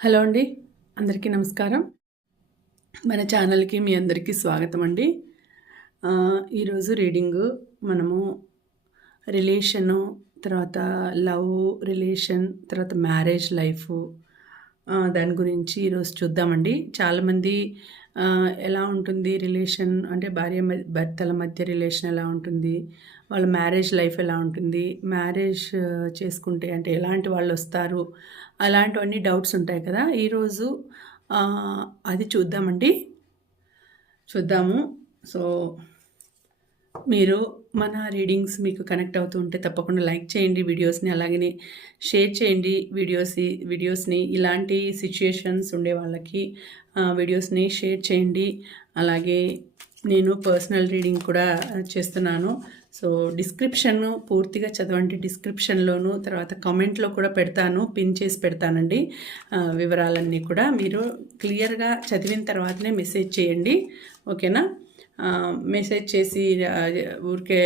Hello అండి. అందరికీ నమస్కారం. మన ఛానల్కి మీ అందరికీ స్వాగతం అండి. ఈరోజు రీడింగు మనము రిలేషను తర్వాత లవ్ రిలేషన్ తర్వాత మ్యారేజ్ లైఫ్ దాని గురించి ఈరోజు చూద్దామండి. చాలామంది ఎలా ఉంటుంది రిలేషన్? అంటే భార్య భర్తల మధ్య రిలేషన్ ఎలా ఉంటుంది? వాళ్ళ మ్యారేజ్ లైఫ్ ఎలా ఉంటుంది? మ్యారేజ్ చేసుకుంటే అంటే ఎలాంటి వాళ్ళు వస్తారు? అలాంటివన్నీ డౌట్స్ ఉంటాయి కదా. ఈరోజు అది చూద్దామండి. చూద్దాము. సో మీరు మన రీడింగ్స్ మీకు కనెక్ట్ అవుతూ ఉంటే తప్పకుండా లైక్ చేయండి వీడియోస్ని అలాగనే షేర్ చేయండి వీడియోస్ వీడియోస్ని. ఇలాంటి సిచ్యుయేషన్స్ ఉండే వాళ్ళకి వీడియోస్ని షేర్ చేయండి. అలాగే నేను పర్సనల్ రీడింగ్ కూడా చేస్తున్నాను. సో డిస్క్రిప్షన్ పూర్తిగా చదవండి. డిస్క్రిప్షన్లోను తర్వాత కామెంట్లో కూడా పెడతాను. పిన్ చేసి పెడతానండి. వివరాలన్నీ కూడా మీరు క్లియర్గా చదివిన తర్వాతనే మెసేజ్ చేయండి. ఓకేనా? మెసేజ్ చేసి ఊరికే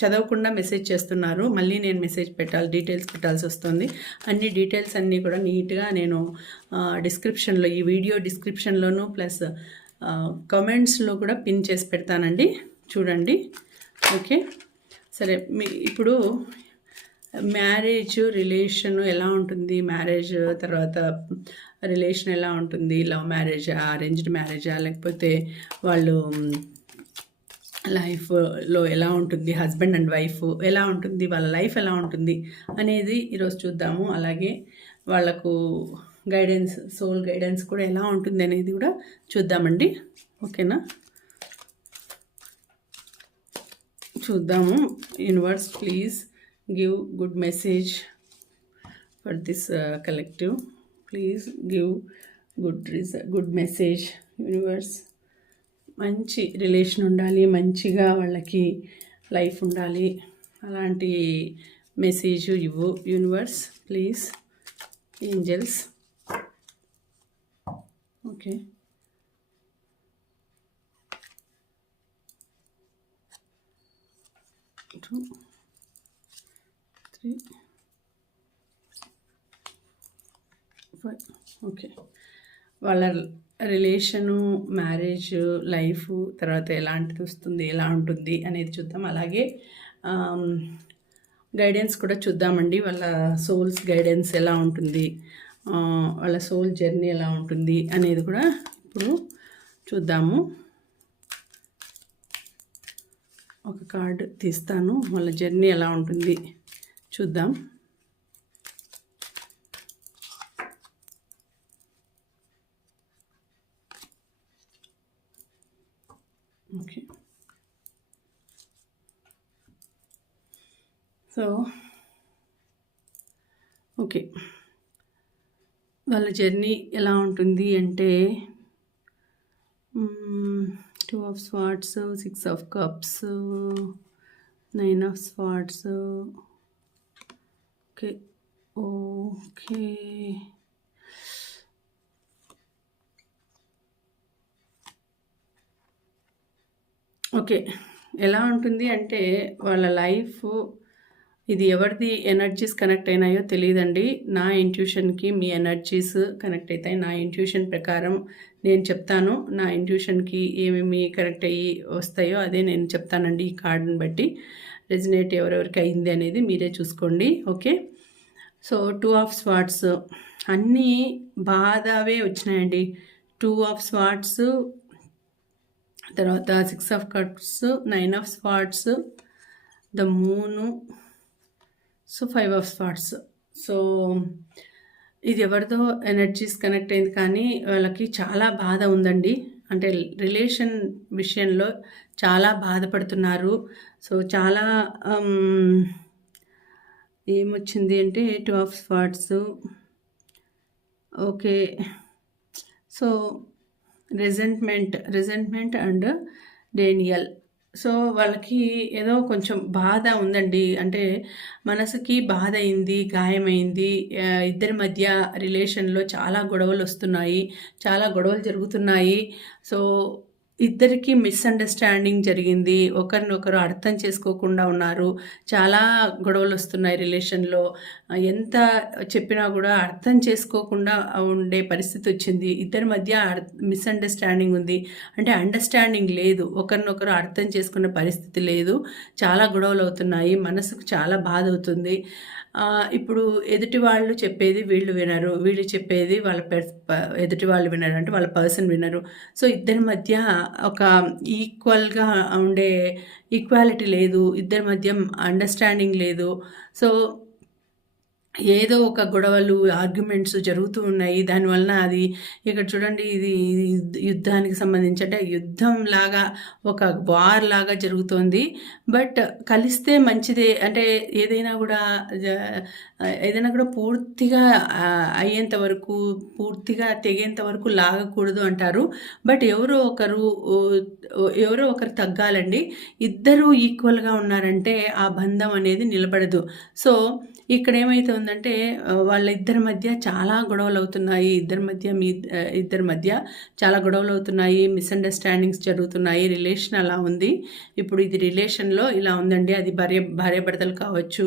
చదవకుండా మెసేజ్ చేస్తున్నారు. మళ్ళీ నేను మెసేజ్ పెట్టాలి డీటెయిల్స్ పెట్టాల్సి వస్తుంది. అన్ని డీటెయిల్స్ అన్నీ కూడా నీట్గా నేను డిస్క్రిప్షన్లో ఈ వీడియో డిస్క్రిప్షన్లోను ప్లస్ కమెంట్స్లో కూడా పిన్ చేసి పెడతానండి. చూడండి. ఓకే. సరే మీ ఇప్పుడు మ్యారేజ్ రిలేషన్ ఎలా ఉంటుంది? మ్యారేజ్ తర్వాత రిలేషన్ ఎలా ఉంటుంది? లవ్ మ్యారేజా అరేంజ్డ్ మ్యారేజా లేకపోతే వాళ్ళు లైఫ్లో ఎలా ఉంటుంది హస్బెండ్ అండ్ వైఫ్ ఎలా ఉంటుంది వాళ్ళ లైఫ్ ఎలా ఉంటుంది అనేది ఈరోజు చూద్దాము. అలాగే వాళ్ళకు గైడెన్స్ సోల్ గైడెన్స్ కూడా ఎలా ఉంటుంది అనేది కూడా చూద్దామండి. ఓకేనా? చూద్దాము. Universe please give good message for this collective please give good రిజ good message universe మంచి రిలేషన్ ఉండాలి మంచిగా వాళ్ళకి లైఫ్ ఉండాలి. అలాంటి మెసేజ్ ఇవ్వు universe please angels okay two three five okay వాళ్ళ రిలేషను మ్యారేజ్ లైఫ్ తర్వాత ఎలాంటిది వస్తుంది ఎలా ఉంటుంది అనేది చూద్దాం. అలాగే గైడెన్స్ కూడా చూద్దామండి. వాళ్ళ సోల్స్ గైడెన్స్ ఎలా ఉంటుంది వాళ్ళ సోల్ జర్నీ ఎలా ఉంటుంది అనేది కూడా ఇప్పుడు చూద్దాము. ఒక కార్డు తీస్తాను. వాళ్ళ జర్నీ ఎలా ఉంటుంది చూద్దాం ఓకే సో ఓకే. వాళ్ళ జర్నీ ఎలా ఉంటుంది అంటే two of swords six of cups nine of swords okay okay. Okay ఎలా ఉంటుంది అంటే వాళ్ళ లైఫ్ ఇది ఎవరిది ఎనర్జీస్ కనెక్ట్ అయినాయో తెలియదండి. నా ఇంట్యూషన్కి మీ ఎనర్జీస్ కనెక్ట్ అవుతాయి నా ఇంట్యూషన్ ప్రకారం నేను చెప్తాను. నా ఇంట్యూషన్కి ఏమేమి కనెక్ట్ అయ్యి వస్తాయో అదే నేను చెప్తానండి ఈ కార్డుని బట్టి. రెజినేట్ ఎవరెవరికి అయింది అనేది మీరే చూసుకోండి. Okay? So two of swords అన్నీ బాధవే వచ్చినాయండి. టూ ఆఫ్ స్వాట్స్ తర్వాత six of cups nine of swords the moon so five of swords. So ఇది ఎవరిదో ఎనర్జీస్ కనెక్ట్ అయింది కానీ వాళ్ళకి చాలా బాధ ఉందండి. అంటే రిలేషన్ విషయంలో చాలా బాధపడుతున్నారు. సో చాలా ఏమొచ్చింది అంటే two of swords. Okay. So resentment resentment and denial. So వాళ్ళకి ఏదో కొంచెం బాధ ఉందండి. అంటే మనసుకి బాధ అయింది గాయమైంది ఇద్దరి మధ్య రిలేషన్లో చాలా గొడవలు వస్తున్నాయి చాలా గొడవలు జరుగుతున్నాయి. సో ఇద్దరికి మిస్అండర్స్టాండింగ్ జరిగింది. ఒకరినొకరు అర్థం చేసుకోకుండా ఉన్నారు. చాలా గొడవలు వస్తున్నాయి రిలేషన్లో ఎంత చెప్పినా కూడా అర్థం చేసుకోకుండా ఉండే పరిస్థితి వచ్చింది. ఇద్దరి మధ్య మిస్అండర్స్టాండింగ్ ఉంది. అంటే అండర్స్టాండింగ్ లేదు. ఒకరినొకరు అర్థం చేసుకునే పరిస్థితి లేదు. చాలా గొడవలు అవుతున్నాయి. మనసుకు చాలా బాధ అవుతుంది. ఇప్పుడు ఎదుటి వాళ్ళు చెప్పేది వీళ్ళు వినరు వీళ్ళు చెప్పేది వాళ్ళ ఎదుటి వాళ్ళు వినరు అంటే వాళ్ళ పర్సన్ వినరు. సో ఇద్దరి మధ్య ఒక ఈక్వల్గా ఉండే ఈక్వాలిటీ లేదు ఇద్దరి మధ్య అండర్స్టాండింగ్ లేదు. సో ఏదో ఒక గొడవలు ఆర్గ్యుమెంట్స్ జరుగుతూ ఉన్నాయి. దానివలన అది ఇక్కడ చూడండి ఇది యుద్ధానికి సంబంధించి అంటే యుద్ధం లాగా ఒక వార్ లాగా జరుగుతోంది. బట్ కలిస్తే మంచిదే. అంటే ఏదైనా కూడా ఏదైనా కూడా పూర్తిగా అయ్యేంత వరకు పూర్తిగా తెగేంత వరకు లాగకూడదు అంటారు. బట్ ఎవరో ఒకరు ఎవరో ఒకరు తగ్గాలండి. ఇద్దరూ ఈక్వల్గా ఉన్నారంటే ఆ బంధం అనేది నిలబడదు. సో ఇక్కడ ఏమవుతుందంటే వాళ్ళ ఇద్దరి మధ్య చాలా గొడవలు అవుతున్నాయి ఇద్దరి మధ్య మీ ఇద్దరి మధ్య చాలా గొడవలు అవుతున్నాయి మిస్అండర్స్టాండింగ్స్ జరుగుతున్నాయి. రిలేషన్ అలా ఉంది. ఇప్పుడు ఇది రిలేషన్లో ఇలా ఉందండి. అది భార్య భార్య భర్తలు కావచ్చు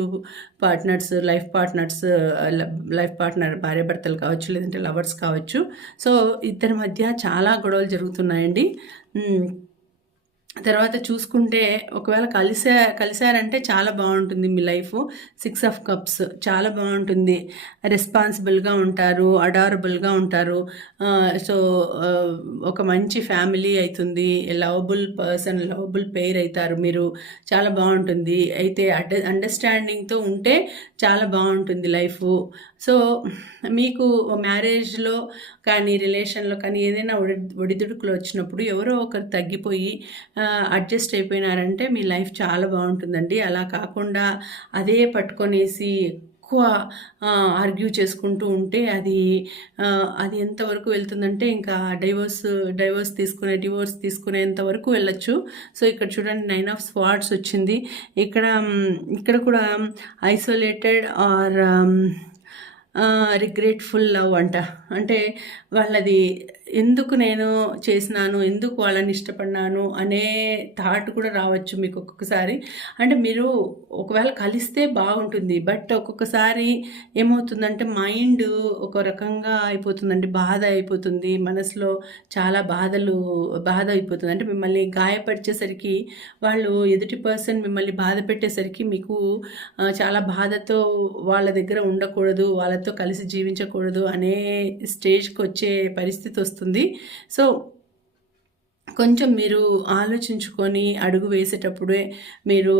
partners life partners life partner భార్య భర్తలు కావచ్చు లేదంటే లవర్స్ కావచ్చు. సో ఇద్దరి మధ్య చాలా గొడవలు జరుగుతున్నాయండి. తర్వాత చూసుకుంటే ఒకవేళ కలిసా కలిశారంటే చాలా బాగుంటుంది మీ లైఫ్. సిక్స్ ఆఫ్ కప్స్ చాలా బాగుంటుంది. రెస్పాన్సిబుల్గా ఉంటారు అడారబుల్గా ఉంటారు. సో ఒక మంచి ఫ్యామిలీ అవుతుంది లవబుల్ పర్సన్ లవబుల్ పేర్ అవుతారు మీరు. చాలా బాగుంటుంది. అయితే అండర్స్టాండింగ్తో ఉంటే చాలా బాగుంటుంది లైఫ్. సో మీకు మ్యారేజ్లో కానీ రిలేషన్లో కానీ ఏదైనా ఒడి ఒడిదుడుకులు వచ్చినప్పుడు ఎవరో ఒకరు తగ్గిపోయి అడ్జస్ట్ అయిపోయినారంటే మీ లైఫ్ చాలా బాగుంటుందండి. అలా కాకుండా అదే పట్టుకొనేసి ఎక్కువ ఆర్గ్యూ చేసుకుంటూ ఉంటే అది అది ఎంతవరకు వెళ్తుందంటే ఇంకా డైవోర్స్ డైవోర్స్ తీసుకునే డివోర్స్ తీసుకునేంత వరకు వెళ్ళొచ్చు. సో ఇక్కడ చూడండి నైన్ ఆఫ్ స్వాట్స్ వచ్చింది. ఇక్కడ ఇక్కడ కూడా ఐసోలేటెడ్ ఆర్ రిగ్రెట్ఫుల్ లవ్ అంట. అంటే వాళ్ళది ఎందుకు నేను చేసినాను ఎందుకు వాళ్ళని ఇష్టపడినాను అనే థాట్ కూడా రావచ్చు మీకు ఒక్కొక్కసారి. అంటే మీరు ఒకవేళ కలిస్తే బాగుంటుంది బట్ ఒక్కొక్కసారి ఏమవుతుందంటే మైండ్ ఒక రకంగా అయిపోతుందండి బాధ అయిపోతుంది మనసులో చాలా బాధలు బాధ అయిపోతుంది. అంటే మిమ్మల్ని గాయపరిచేసరికి వాళ్ళు ఎదుటి పర్సన్ మిమ్మల్ని బాధ పెట్టేసరికి మీకు చాలా బాధతో వాళ్ళ దగ్గర ఉండకూడదు వాళ్ళతో కలిసి జీవించకూడదు అనే స్టేజ్కి వచ్చే పరిస్థితి వస్తుంది. సో కొంచెం మీరు ఆలోచించుకొని అడుగు వేసేటప్పుడే మీరు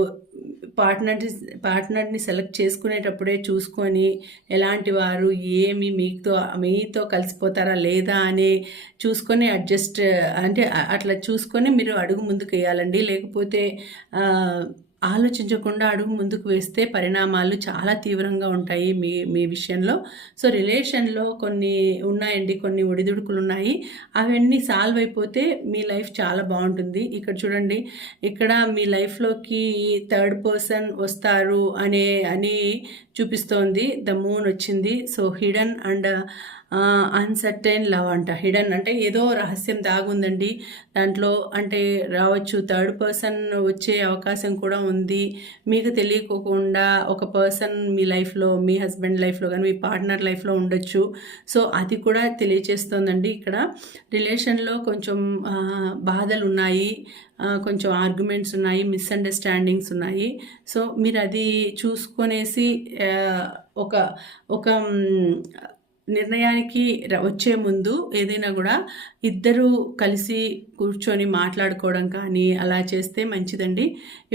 పార్ట్నర్ని పార్ట్నర్ని సెలెక్ట్ చేసుకునేటప్పుడే చూసుకొని ఎలాంటి వారు ఏమి మీతో మీతో కలిసిపోతారా లేదా అని చూసుకొని అడ్జస్ట్ అంటే అట్లా చూసుకొని మీరు అడుగు ముందుకు వేయాలండి. లేకపోతే ఆలోచించకుండా అడుగు ముందుకు వేస్తే పరిణామాలు చాలా తీవ్రంగా ఉంటాయి మీ మీ విషయంలో. సో రిలేషన్లో కొన్ని ఉన్నాయండి కొన్ని ఒడిదుడుకులు ఉన్నాయి. అవన్నీ సాల్వ్ అయిపోతే మీ లైఫ్ చాలా బాగుంటుంది. ఇక్కడ చూడండి ఇక్కడ మీ లైఫ్లోకి థర్డ్ పర్సన్ వస్తారు అనే అని చూపిస్తోంది. ద మూన్ వచ్చింది. So hidden and uncertain love అంట. హిడన్ అంటే ఏదో రహస్యం దాగుందండి. దాంట్లో అంటే రావచ్చు. థర్డ్ పర్సన్ వచ్చే అవకాశం కూడా ఉంది. మీకు తెలియకోకుండా ఒక పర్సన్ మీ లైఫ్లో మీ హస్బెండ్ లైఫ్లో కానీ మీ పార్ట్నర్ లైఫ్లో ఉండొచ్చు. సో అది కూడా తెలియచేస్తుందండి ఇక్కడ. రిలేషన్లో కొంచెం బాధలు ఉన్నాయి. కొంచెం ఆర్గ్యుమెంట్స్ ఉన్నాయి మిస్అండర్స్టాండింగ్స్ ఉన్నాయి. సో మీరు అది చూసుకొనేసి ఒక ఒక నిర్ణయానికి వచ్చే ముందు ఏదైనా కూడా ఇద్దరు కలిసి కూర్చొని మాట్లాడుకోవడం కానీ అలా చేస్తే మంచిదండి.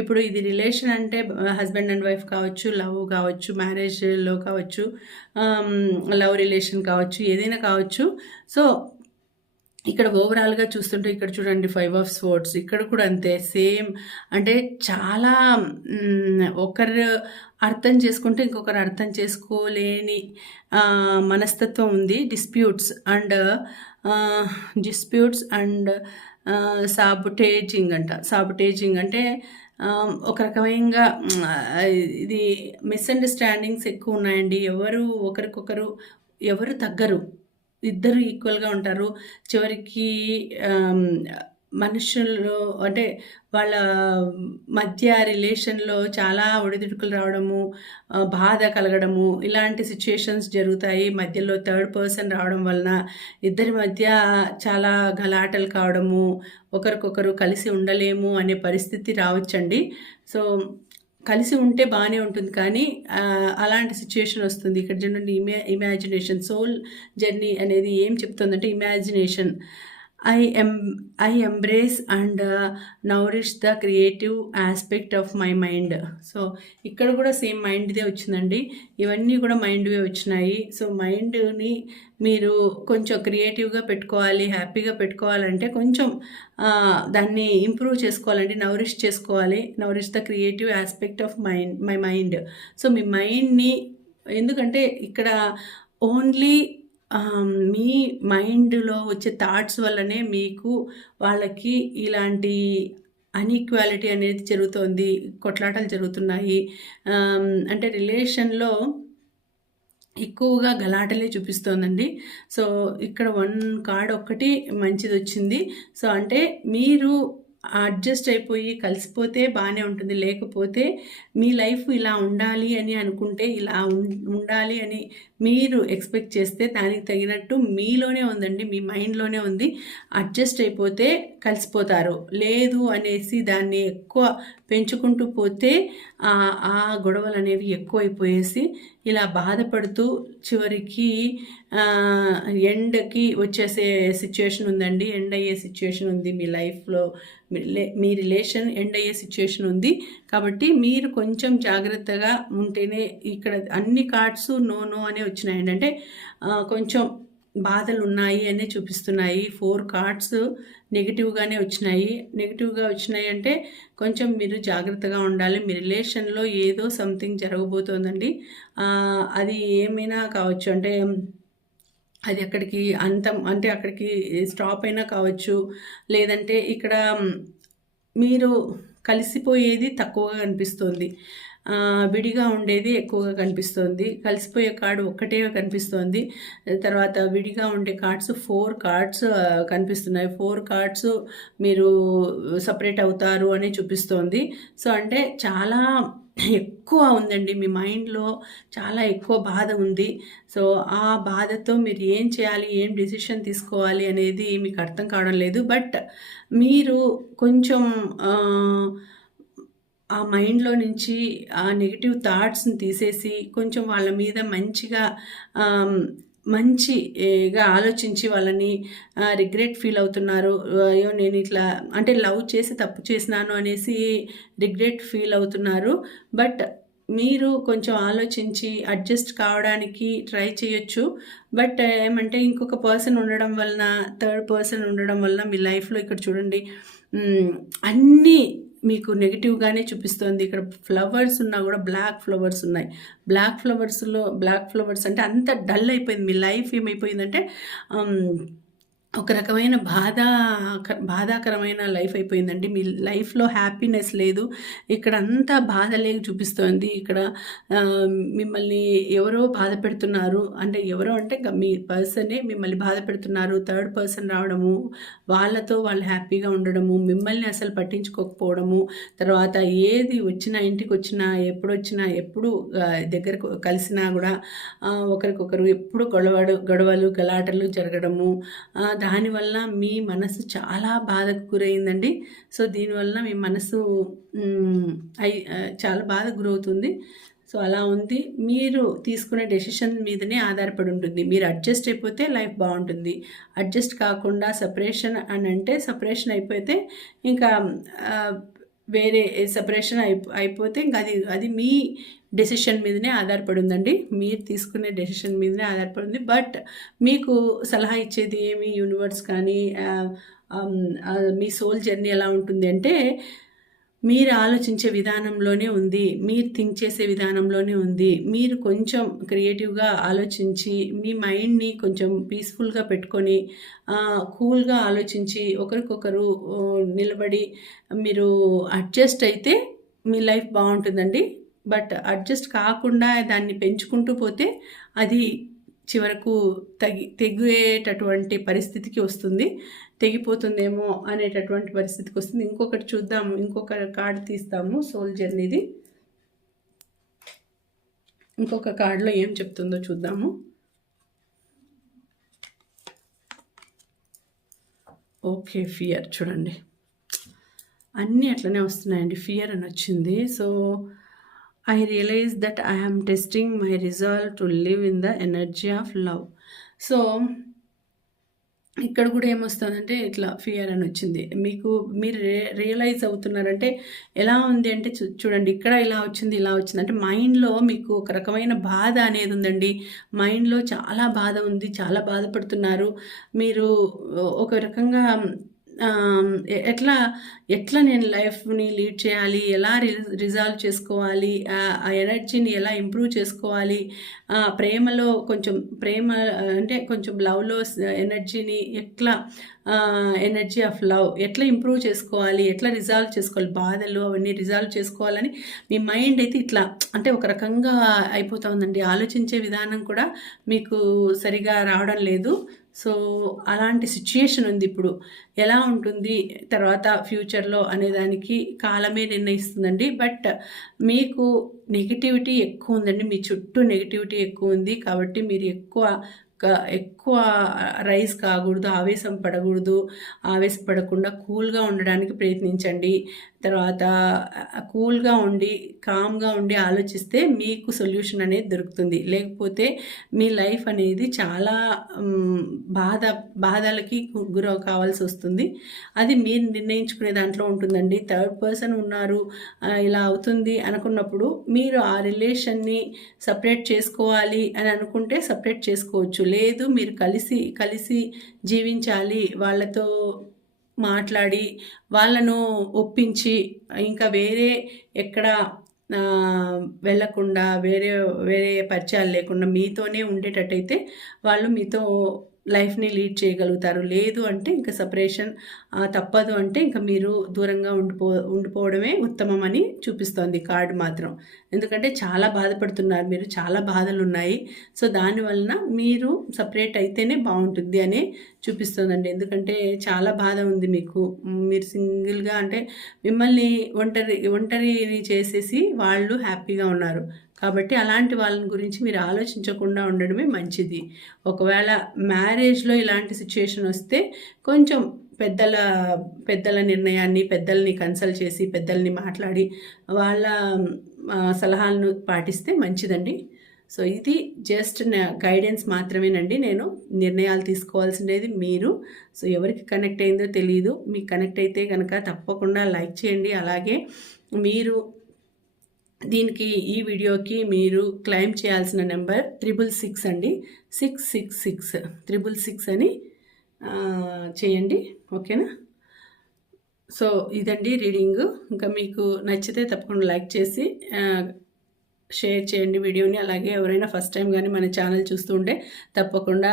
ఇప్పుడు ఇది రిలేషన్ అంటే హస్బెండ్ అండ్ వైఫ్ కావచ్చు లవ్ కావచ్చు మ్యారేజ్లో కావచ్చు లవ్ రిలేషన్ కావచ్చు ఏదైనా కావచ్చు. సో ఇక్కడ ఓవరాల్గా చూస్తుంటే ఇక్కడ చూడండి ఫైవ్ ఆఫ్ స్పోర్ట్స్ ఇక్కడ కూడా అంతే సేమ్ అంటే చాలా ఒకరు అర్థం చేసుకుంటే ఇంకొకరు అర్థం చేసుకోలేని మనస్తత్వం ఉంది. Disputes and disputes and sabotaging అంట. సాబుటేజింగ్ అంటే ఒక రకమైన ఇది మిస్అండర్స్టాండింగ్స్ ఎక్కువ ఉన్నాయండి. ఎవరు ఒకరికొకరు ఎవరు తగ్గరు. ఇద్దరు ఈక్వల్గా ఉంటారు చివరికి మనుషులు అంటే వాళ్ళ మధ్య రిలేషన్‌లో చాలా ఒడిదుడుకులు రావడము, బాధ కలగడము ఇలాంటి సిచ్యుయేషన్స్ జరుగుతాయి. మధ్యలో థర్డ్ పర్సన్ రావడం వలన ఇద్దరి మధ్య చాలా గలాటలు కావడము, ఒకరికొకరు కలిసి ఉండలేము అనే పరిస్థితి రావచ్చండి. సో, కలిసి ఉంటే బాగానే ఉంటుంది కానీ అలాంటి సిట్యుయేషన్ వస్తుంది. ఇక్కడ చూడండి ఇమే ఇమాజినేషన్ సోల్ జర్నీ అనేది ఏం చెప్తుందంటే imagination I am I embrace and nourish the creative aspect of my mind so ఇక్కడ కూడా సేమ్ మైండ్దే వచ్చిందండి. ఇవన్నీ కూడా మైండ్వే వచ్చినాయి. సో మైండ్ని మీరు కొంచెం క్రియేటివ్గా పెట్టుకోవాలి హ్యాపీగా పెట్టుకోవాలంటే కొంచెం దాన్ని ఇంప్రూవ్ చేసుకోవాలండి నవరిష్ చేసుకోవాలి. Nourish the creative aspect of mind my mind so మీ మైండ్ని ఎందుకంటే ఇక్కడ ఓన్లీ మీ మైండ్‌లో వచ్చే థాట్స్ వల్లనే మీకు వాళ్ళకి ఇలాంటి అన్‌ఈక్వాలిటీ అనేది జరుగుతోంది. కొట్లాటలు జరుగుతున్నాయి. అంటే రిలేషన్‌లో ఎక్కువగా గలాటలే చూపిస్తోందండి. సో, ఇక్కడ వన్ కార్డ్ ఒక్కటి మంచిదొచ్చింది. సో, అంటే మీరు అడ్జస్ట్ అయిపోయి కలిసిపోతే బాగానే ఉంటుంది. లేకపోతే మీ లైఫ్ ఇలా ఉండాలి అని అనుకుంటే ఇలా ఉం ఉండాలి అని మీరు ఎక్స్‌పెక్ట్ చేస్తే దానికి తగినట్టు మీలోనే ఉందండి. మీ మైండ్‌లోనే ఉంది. అడ్జస్ట్ అయిపోతే కలిసిపోతారు. లేదు అనేసి దాన్ని ఎక్కువ పెంచుకుంటూ పోతే ఆ గొడవలు అనేవి ఎక్కువ ఎక్కువైపోయేసి ఇలా బాధపడుతూ చివరికి ఎండకి ఎండ్‌కి వచ్చేసే సిట్యుయేషన్ ఉందండి. ఎండ్ అయ్యే సిట్యుయేషన్ ఉంది మీ లైఫ్‌లో. మీ రిలేషన్ ఎండ్ అయ్యే సిట్యుయేషన్ ఉంది. కాబట్టి మీరు కొంచెం జాగ్రత్తగా ఉంటేనే ఇక్కడ అన్ని కార్డ్స్ నో, నో అనే వచ్చినాయండి. అంటే కొంచెం బాధలు ఉన్నాయి అనే చూపిస్తున్నాయి. ఫోర్ కార్డ్స్ నెగిటివ్గానే వచ్చినాయి. నెగిటివ్గా వచ్చినాయి అంటే కొంచెం మీరు జాగ్రత్తగా ఉండాలి. మీ రిలేషన్‌లో ఏదో సంథింగ్ జరగబోతోందండి. అది ఏమైనా కావచ్చు. అంటే అది అక్కడికి అంతం అంటే అక్కడికి స్టాప్ అయినా కావచ్చు. లేదంటే ఇక్కడ మీరు కలిసిపోయేది తక్కువగా అనిపిస్తుంది విడిగా ఉండేది ఎక్కువగా కనిపిస్తోంది. కలిసిపోయే కార్డ్ ఒక్కటే కనిపిస్తోంది. తర్వాత విడిగా ఉండే కార్డ్స్ ఫోర్ కార్డ్స్ కనిపిస్తున్నాయి. ఫోర్ కార్డ్స్ మీరు సపరేట్ అవుతారు అని చూపిస్తోంది. సో, అంటే చాలా ఎక్కువ ఉందండి. మీ మైండ్‌లో చాలా ఎక్కువ బాధ ఉంది. సో, ఆ బాధతో మీరు ఏం చేయాలి? ఏం డిసిషన్ తీసుకోవాలి? అనేది మీకు అర్థం కావడం లేదు. బట్ మీరు కొంచెం ఆ మైండ్‌లో నుంచి ఆ నెగిటివ్ థాట్స్‌ని తీసేసి కొంచెం వాళ్ళ మీద మంచిగా మంచిగా ఆలోచించి వాళ్ళని రిగ్రెట్ ఫీల్ అవుతున్నారు. అయ్యో! నేను ఇట్లా అంటే లవ్ చేసి తప్పు చేసినాను అనేసి రిగ్రెట్ ఫీల్ అవుతున్నారు. బట్ మీరు కొంచెం ఆలోచించి అడ్జస్ట్ కావడానికి ట్రై చేయొచ్చు. బట్ ఏమంటే ఇంకొక పర్సన్ ఉండడం వలన, థర్డ్ పర్సన్ ఉండడం వలన మీ లైఫ్‌లో ఇక్కడ చూడండి అన్నీ మీకు నెగిటివ్గానే చూపిస్తోంది. ఇక్కడ ఫ్లవర్స్ ఉన్నా కూడా బ్లాక్ ఫ్లవర్స్ ఉన్నాయి. బ్లాక్ ఫ్లవర్స్‌లో బ్లాక్ ఫ్లవర్స్ అంటే అంత డల్ అయిపోయింది. మీ లైఫ్ ఏమైపోయిందంటే um, ఒక రకమైన బాధ బాధాకరమైన లైఫ్ అయిపోయిందండి. మీ లైఫ్‌లో హ్యాపీనెస్ లేదు. ఇక్కడ అంతా బాధ లేక చూపిస్తోంది. ఇక్కడ మిమ్మల్ని ఎవరో బాధ పెడుతున్నారు. అంటే ఎవరో అంటే మీ పర్సనే మిమ్మల్ని బాధ పెడుతున్నారు. థర్డ్ పర్సన్ రావడము, వాళ్ళతో వాళ్ళు హ్యాపీగా ఉండడము, మిమ్మల్ని అసలు పట్టించుకోకపోవడము, తర్వాత ఏది వచ్చినా ఇంటికి వచ్చినా ఎప్పుడు వచ్చినా ఎప్పుడు దగ్గరకు కలిసినా కూడా ఒకరికొకరు ఎప్పుడు గొడవడు గొడవలు, గలాటలు జరగడము దానివల్ల మీ మనసు చాలా బాధకు గురైందండి. సో, దీనివల్ల మీ మనసు అయి చాలా బాధకు గురవుతుంది. సో, అలా ఉంది. మీరు తీసుకునే డెసిషన్ మీదనే ఆధారపడి ఉంటుంది. మీరు అడ్జస్ట్ అయిపోతే లైఫ్ బాగుంటుంది అడ్జస్ట్ కాకుండా సపరేషన్ అని అంటే సపరేషన్ అయిపోతే ఇంకా వేరే సెపరేషన్ అయిపో అయిపోతే ఇంక అది అది మీ డెసిషన్ మీదనే ఆధారపడి ఉందండి. మీరు తీసుకునే డెసిషన్ మీదనే ఆధారపడి ఉంది. బట్ మీకు సలహా ఇచ్చేది ఏమి యూనివర్స్ కానీ మీ సోల్ జర్నీ ఎలా ఉంటుంది అంటే మీరు ఆలోచించే విధానంలోనే ఉంది. మీరు థింక్ చేసే విధానంలోనే ఉంది. మీరు కొంచెం క్రియేటివ్‌గా ఆలోచించి మీ మైండ్‌ని కొంచెం పీస్‌ఫుల్‌గా పెట్టుకొని కూల్‌గా ఆలోచించి ఒకరికొకరు నిలబడి మీరు అడ్జస్ట్ అయితే మీ లైఫ్ బాగుంటుందండి బట్ అడ్జస్ట్ కాకుండా దాన్ని పెంచుకుంటూ పోతే అది చివరకు తగి తెగేటటువంటి పరిస్థితికి వస్తుంది. తెగిపోతుందేమో అనేటటువంటి పరిస్థితికి వస్తుంది. ఇంకొకటి చూద్దాము. ఇంకొక కార్డు తీస్తాము. సోల్ జర్నీది. ఇంకొక కార్డులో ఏం చెప్తుందో చూద్దాము. Okay fear. చూడండి. అన్నీ అట్లనే వస్తున్నాయండి. ఫియర్ అని వచ్చింది. So I realize that I am testing my result to live in the energy of love so ఇక్కడ కూడా ఏమొస్తుందంటే ఇట్లా ఫియర్ అని వచ్చింది. మీకు మీరు రియలైజ్ అవుతున్నారంటే ఎలా ఉంది అంటే చూడండి ఇక్కడ ఇలా వచ్చింది ఇలా వచ్చింది. అంటే మైండ్లో మీకు ఒక రకమైన బాధ అనేది ఉందండి. మైండ్లో చాలా బాధ ఉంది చాలా బాధపడుతున్నారు. మీరు ఒక రకంగా ఎట్లా ఎట్లా నేను లైఫ్ని లీడ్ చేయాలి? ఎలా రిజాల్వ్ చేసుకోవాలి? ఆ ఎనర్జీని ఎలా ఇంప్రూవ్ చేసుకోవాలి? ప్రేమలో కొంచెం ప్రేమ అంటే కొంచెం లవ్లో ఎనర్జీని ఎట్లా ఎనర్జీ ఆఫ్ లవ్ ఎట్లా ఇంప్రూవ్ చేసుకోవాలి? ఎట్లా రిజాల్వ్ చేసుకోవాలి? బాధలు అవన్నీ రిజాల్వ్ చేసుకోవాలని మీ మైండ్ అయితే ఇట్లా అంటే ఒక రకంగా అయిపోతా ఉందండి. ఆలోచించే విధానం కూడా మీకు సరిగా రావడం లేదు. సో అలాంటి సిచ్యుయేషన్ ఉంది ఇప్పుడు. ఎలా ఉంటుంది? తర్వాత ఫ్యూచర్లో అనేదానికి కాలమే నిర్ణయిస్తుందండి. బట్ మీకు నెగిటివిటీ ఎక్కువ ఉందండి మీ చుట్టూ నెగిటివిటీ ఎక్కువ ఉంది కాబట్టి మీరు ఎక్కువ ఎక్కువ రైజ్ కాకూడదు ఆవేశం పడకూడదు ఆవేశపడకుండా కూల్గా ఉండడానికి ప్రయత్నించండి. తర్వాత కూల్గా ఉండి కామ్గా ఉండి ఆలోచిస్తే మీకు సొల్యూషన్ అనేది దొరుకుతుంది. లేకపోతే మీ లైఫ్ అనేది చాలా బాధ బాధలకి గురవ కావాల్సి వస్తుంది. అది మీరు నిర్ణయించుకునే దాంట్లో ఉంటుందండి. థర్డ్ పర్సన్ ఉన్నారు ఇలా అవుతుంది అనుకున్నప్పుడు మీరు ఆ రిలేషన్ని సపరేట్ చేసుకోవాలి అని అనుకుంటే సపరేట్ చేసుకోవచ్చు. లేదు మీరు కలిసి కలిసి జీవించాలి వాళ్ళతో మాట్లాడి వాళ్ళను ఒప్పించి ఇంకా వేరే ఎక్కడ వెళ్ళకుండా వేరే వేరే పరిచయాలు లేకుండా మీతోనే ఉండేటట్టయితే వాళ్ళు మీతో లైఫ్ని లీడ్ చేయగలుగుతారు. లేదు అంటే ఇంకా సపరేషన్ తప్పదు అంటే ఇంకా మీరు దూరంగా ఉండిపో ఉండిపోవడమే ఉత్తమం అని చూపిస్తోంది కార్డు మాత్రం. ఎందుకంటే చాలా బాధపడుతున్నారు మీరు చాలా బాధలు ఉన్నాయి సో దానివలన మీరు సపరేట్ అయితేనే బాగుంటుంది అని చూపిస్తుందండి. ఎందుకంటే చాలా బాధ ఉంది మీకు. మీరు సింగిల్గా అంటే మిమ్మల్ని ఒంటరి ఒంటరిని చేసేసి వాళ్ళు హ్యాపీగా ఉన్నారు. కాబట్టి అలాంటి వాళ్ళ గురించి మీరు ఆలోచించకుండా ఉండడమే మంచిది. ఒకవేళ మ్యారేజ్లో ఇలాంటి సిచ్యుయేషన్ వస్తే కొంచెం పెద్దల పెద్దల నిర్ణయాన్ని పెద్దల్ని కన్సల్ట్ చేసి పెద్దల్ని మాట్లాడి వాళ్ళ సలహాలను పాటిస్తే మంచిదండి. సో ఇది జస్ట్ గైడెన్స్ మాత్రమేనండి. నేను నిర్ణయాలు తీసుకోవాల్సినది మీరు. సో ఎవరికి కనెక్ట్ అయిందో తెలియదు మీకు కనెక్ట్ అయితే కనుక తప్పకుండా లైక్ చేయండి. అలాగే మీరు దీనికి ఈ వీడియోకి మీరు క్లెయిమ్ చేయాల్సిన నెంబర్ త్రిబుల్ సిక్స్ అండి. Six six six triple six అని చేయండి. ఓకేనా? సో ఇదండి రీడింగ్. ఇంకా మీకు నచ్చితే తప్పకుండా లైక్ చేసి షేర్ చేయండి వీడియోని. అలాగే ఎవరైనా ఫస్ట్ టైం కానీ మన ఛానల్ చూస్తుంటే తప్పకుండా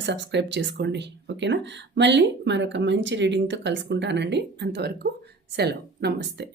సబ్స్క్రైబ్ చేసుకోండి. ఓకేనా? మళ్ళీ మరొక మంచి రీడింగ్తో కలుసుకుంటానండి. అంతవరకు సెలవు. నమస్తే.